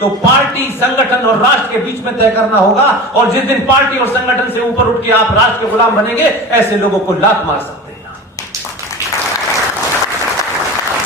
तो पार्टी, संगठन और राष्ट्र के बीच में तय करना होगा। और जिस दिन पार्टी और संगठन से ऊपर उठ के आप राष्ट्र के गुलाम बनेंगे, ऐसे लोगों को लात मार सकते हैं।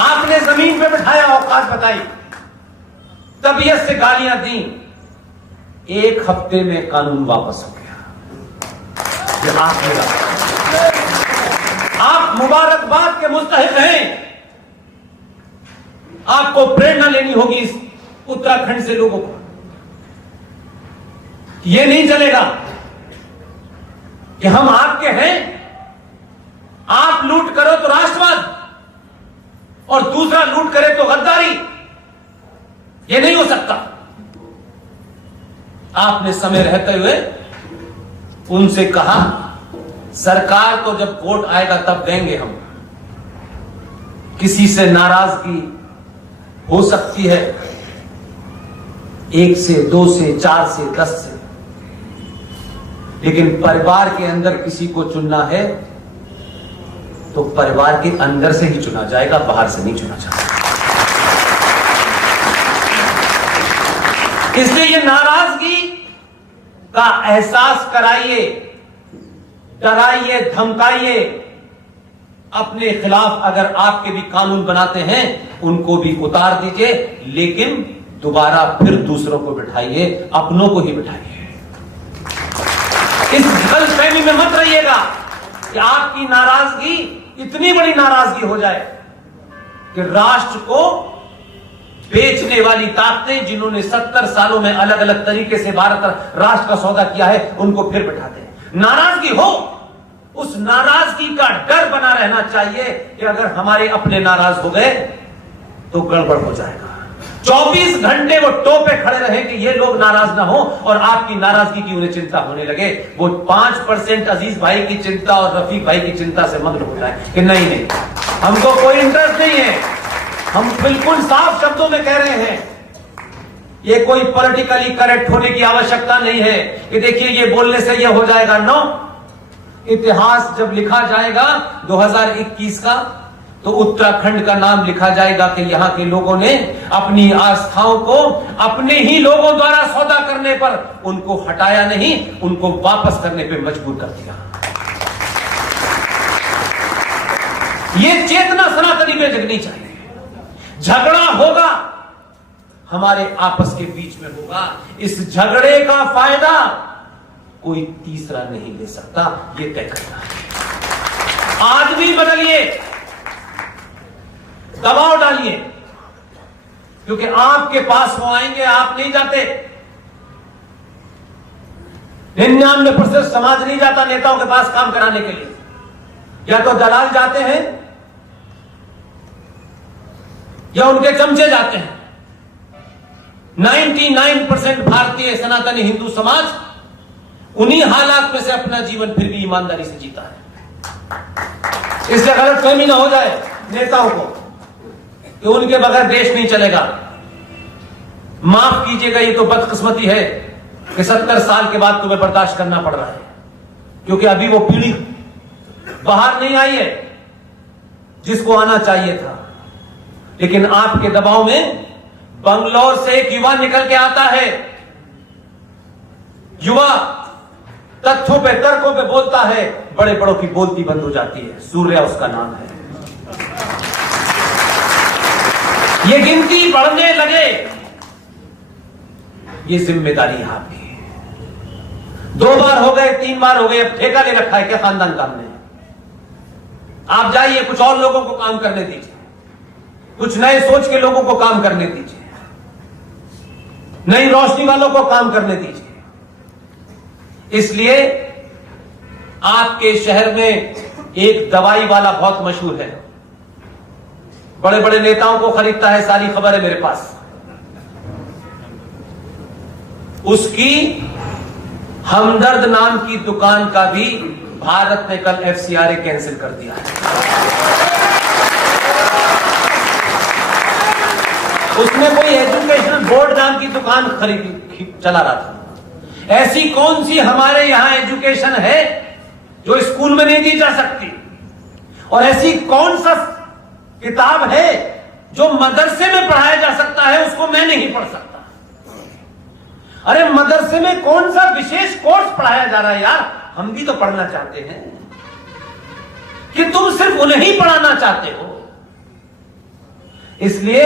आपने जमीन पे बिठाया, औकात बताई, तबीयत से गालियां दी, एक हफ्ते में कानून वापस हो गया। आप मुबारकबाद के मुस्तहिक हैं। आपको प्रेरणा लेनी होगी इस उत्तराखंड से लोगों को। यह नहीं चलेगा कि हम आपके हैं, आप लूट करो तो राष्ट्रवाद और दूसरा लूट करे तो गद्दारी। यह नहीं हो सकता। आपने समय रहते हुए उनसे कहा, सरकार तो जब वोट आएगा तब देंगे हम। किसी से नाराजगी हो सकती है, 1 से 2 से 4 से 10 से, लेकिन परिवार के अंदर किसी को चुनना है तो परिवार के अंदर से ही चुना जाएगा, बाहर से नहीं चुना जाएगा। इसलिए ये नाराजगी का एहसास कराइए, डराइए, धमकाइए। अपने खिलाफ अगर आपके भी कानून बनाते हैं, उनको भी उतार दीजिए, लेकिन दोबारा फिर दूसरों को बिठाइए, अपनों को ही बिठाइए। इस गलतफहमी में मत रहिएगा कि आपकी नाराजगी इतनी बड़ी नाराजगी हो जाए कि राष्ट्र को बेचने वाली ताकतें, जिन्होंने 70 सालों में अलग अलग तरीके से भारत राष्ट्र का सौदा किया है, उनको फिर बिठाते हैं। नाराजगी हो, उस नाराजगी का डर बना रहना चाहिए कि अगर हमारे अपने नाराज हो गए तो गड़बड़ हो जाएगा। 24 घंटे वो टोपे खड़े रहे कि ये लोग नाराज ना हो और आपकी नाराजगी की उन्हें चिंता होने लगे। वो 5% अजीज भाई की चिंता और रफीक भाई की चिंता से मग्न हो जाए कि नहीं, हमको कोई इंटरेस्ट नहीं है। हम बिल्कुल साफ शब्दों में कह रहे हैं, ये कोई पॉलिटिकली करेक्ट होने की आवश्यकता नहीं है कि देखिए ये बोलने से ये हो जाएगा। नो, इतिहास जब लिखा जाएगा 2021 का, तो उत्तराखंड का नाम लिखा जाएगा कि यहां के लोगों ने अपनी आस्थाओं को अपने ही लोगों द्वारा सौदा करने पर उनको हटाया नहीं, उनको वापस करने पर मजबूर कर दिया। यह चेतना सनातनी में जगनी चाहिए। झगड़ा होगा, हमारे आपस के बीच में होगा। इस झगड़े का फायदा कोई तीसरा नहीं ले सकता, यह तय करना है। आदमी बदलिए, दबाव डालिए, क्योंकि आपके पास वो आएंगे, आप नहीं जाते। 99% समाज नहीं जाता नेताओं के पास काम कराने के लिए। या तो दलाल जाते हैं या उनके चमचे जाते हैं। 99% भारतीय सनातनी हिंदू समाज उन्हीं हालात में से अपना जीवन फिर भी ईमानदारी से जीता है। इसलिए गलतफहमी ना हो जाए नेताओं को कि उनके बगैर देश नहीं चलेगा। माफ कीजिएगा, ये तो बदकिस्मती है कि 70 साल के बाद तुम्हें बर्दाश्त करना पड़ रहा है, क्योंकि अभी वो पीढ़ी बाहर नहीं आई है जिसको आना चाहिए था। लेकिन आपके दबाव में बंगलौर से एक युवा निकल के आता है। युवा तथ्यों पे, तर्कों पे बोलता है, बड़े बड़ों की बोलती बंद हो जाती है। सूर्या उसका नाम है। ये गिनती बढ़ने लगे, ये जिम्मेदारी आपकी। 2 बार हो गए, 3 बार हो गए, अब ठेका ले रखा है क्या खानदान का हमने? आप जाइए, कुछ और लोगों को काम करने दीजिए, कुछ नए सोच के लोगों को काम करने दीजिए, नई रोशनी वालों को काम करने दीजिए। इसलिए आपके शहर में एक दवाई वाला बहुत मशहूर है, बड़े बड़े नेताओं को खरीदता है, सारी खबर है मेरे पास। उसकी हमदर्द नाम की दुकान का भी भारत ने कल एफसीआरए कैंसिल कर दिया है। उसने कोई एजुकेशनल बोर्ड नाम की दुकान चला रहा था। ऐसी कौन सी हमारे यहां एजुकेशन है जो स्कूल में नहीं दी जा सकती? और ऐसी कौन सा किताब है जो मदरसे में पढ़ाया जा सकता है, उसको मैं नहीं पढ़ सकता? अरे मदरसे में कौन सा विशेष कोर्स पढ़ाया जा रहा है यार? हम भी तो पढ़ना चाहते हैं। कि तुम सिर्फ उन्हें ही पढ़ाना चाहते हो? इसलिए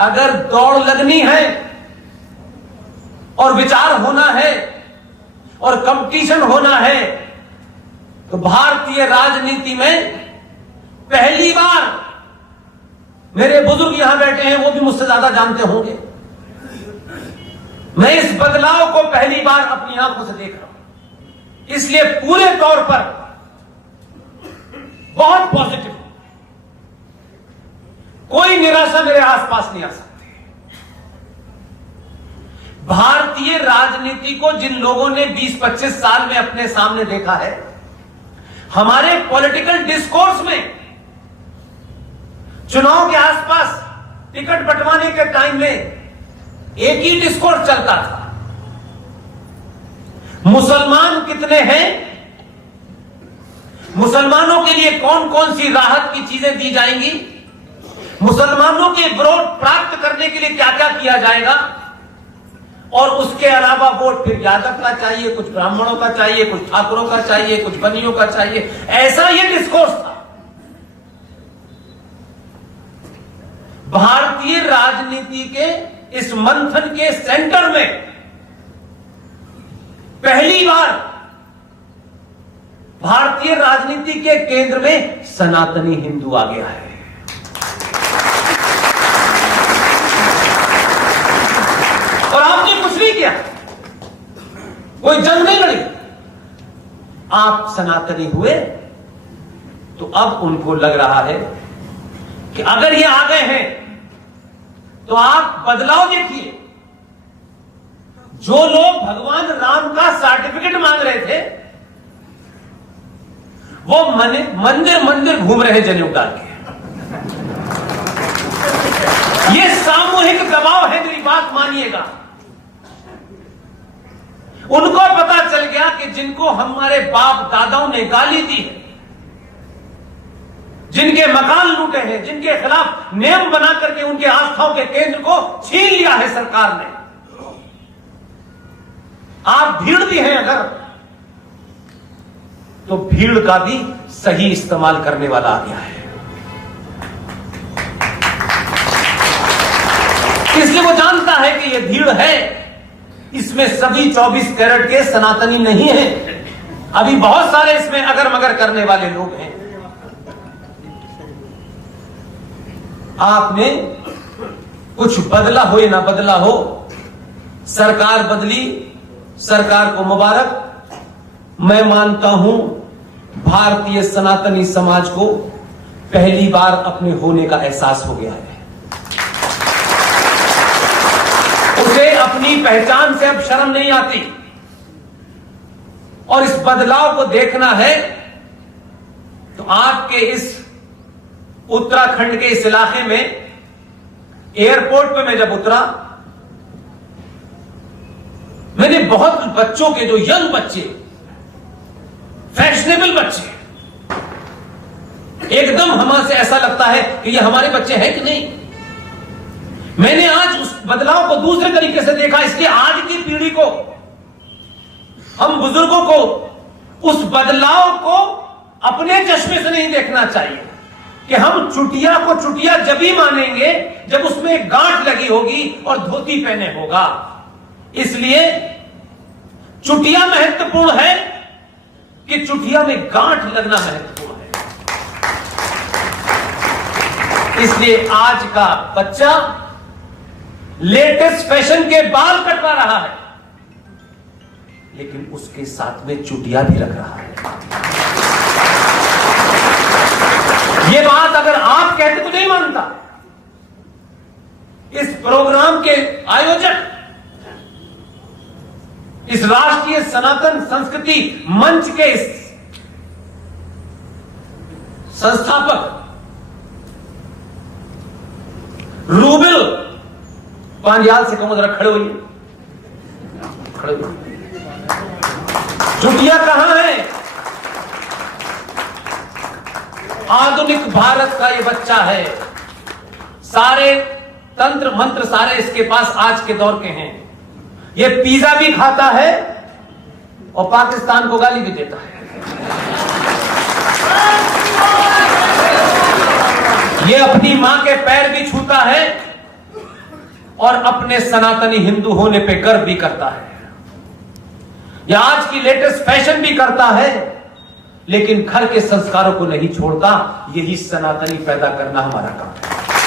अगर दौड़ लगनी है और विचार होना है और कंपटीशन होना है, तो भारतीय राजनीति में पहली बार, मेरे बुजुर्ग यहां बैठे हैं, वो भी मुझसे ज्यादा जानते होंगे, मैं इस बदलाव को पहली बार अपनी आंखों से देख रहा हूं। इसलिए पूरे तौर पर बहुत पॉजिटिव, कोई निराशा मेरे आसपास नहीं आ सकती। भारतीय राजनीति को जिन लोगों ने 20-25 साल में अपने सामने देखा है, हमारे पॉलिटिकल डिस्कोर्स में चुनाव के आसपास टिकट बंटवाने के टाइम में एक ही डिस्कोर्स चलता था, मुसलमान कितने हैं, मुसलमानों के लिए कौन कौन सी राहत की चीजें दी जाएंगी, मुसलमानों के विरोध प्राप्त करने के लिए क्या क्या किया जाएगा, और उसके अलावा वोट फिर यादव का चाहिए, कुछ ब्राह्मणों का चाहिए, कुछ ठाकुरों का चाहिए, कुछ बनियों का चाहिए। ऐसा ये डिस्कोर्स था। भारतीय राजनीति के इस मंथन के सेंटर में पहली बार भारतीय राजनीति के केंद्र में सनातनी हिंदू आ गया है। और आपने कुछ नहीं किया, कोई जंग नहीं लड़ी, आप सनातनी हुए। तो अब उनको लग रहा है कि अगर ये आ गए हैं तो आप बदलाव देखिए। जो लोग भगवान राम का सर्टिफिकेट मांग रहे थे, वो मंदिर मंदिर घूम रहे जनेऊ डाल के। ये सामूहिक दबाव है, मेरी बात मानिएगा। उनको पता चल गया कि जिनको हमारे बाप दादाओं ने गाली दी है, जिनके मकान लूटे हैं, जिनके खिलाफ नियम बना करके उनके आस्थाओं के केंद्र को छीन लिया है सरकार ने, आप भीड़ भी हैं अगर, तो भीड़ का भी सही इस्तेमाल करने वाला आ गया है। इसलिए वो जानता है कि ये भीड़ है, इसमें सभी 24 कैरेट के सनातनी नहीं है, अभी बहुत सारे इसमें अगर मगर करने वाले लोग हैं। आपने कुछ बदला हो या ना बदला हो, सरकार बदली, सरकार को मुबारक। मैं मानता हूं भारतीय सनातनी समाज को पहली बार अपने होने का एहसास हो गया है। उसे अपनी पहचान से अब शर्म नहीं आती, और इस बदलाव को देखना है तो आपके इस उत्तराखंड के इस इलाके में एयरपोर्ट पे मैं जब उतरा, मैंने बहुत बच्चों के, जो यंग बच्चे, फैशनेबल बच्चे, एकदम हमसे ऐसा लगता है कि ये हमारे बच्चे हैं कि नहीं। मैंने आज उस बदलाव को दूसरे तरीके से देखा। इसलिए आज की पीढ़ी को, हम बुजुर्गों को उस बदलाव को अपने चश्मे से नहीं देखना चाहिए कि हम चुटिया को चुटिया जब ही मानेंगे जब उसमें गांठ लगी होगी और धोती पहने होगा। इसलिए चुटिया महत्वपूर्ण है कि चुटिया में गांठ लगना महत्वपूर्ण है। इसलिए आज का बच्चा लेटेस्ट फैशन के बाल कटवा रहा है, लेकिन उसके साथ में चुटिया भी रख रहा है। ये बात अगर आप कहते तो नहीं मानता। इस प्रोग्राम के आयोजक, इस राष्ट्रीय सनातन संस्कृति मंच के इस संस्थापक रूबिल पांड्याल से कहूं, जरा खड़े होइए, खड़े होइए। चुटिया कहां है? आधुनिक भारत का ये बच्चा है। सारे तंत्र मंत्र सारे इसके पास आज के दौर के हैं। ये पिज्जा भी खाता है और पाकिस्तान को गाली भी देता है। ये अपनी मां के पैर भी छूता है और अपने सनातनी हिंदू होने पे गर्व भी करता है। यह आज की लेटेस्ट फैशन भी करता है, लेकिन घर के संस्कारों को नहीं छोड़ता। यही सनातनी पैदा करना हमारा काम है।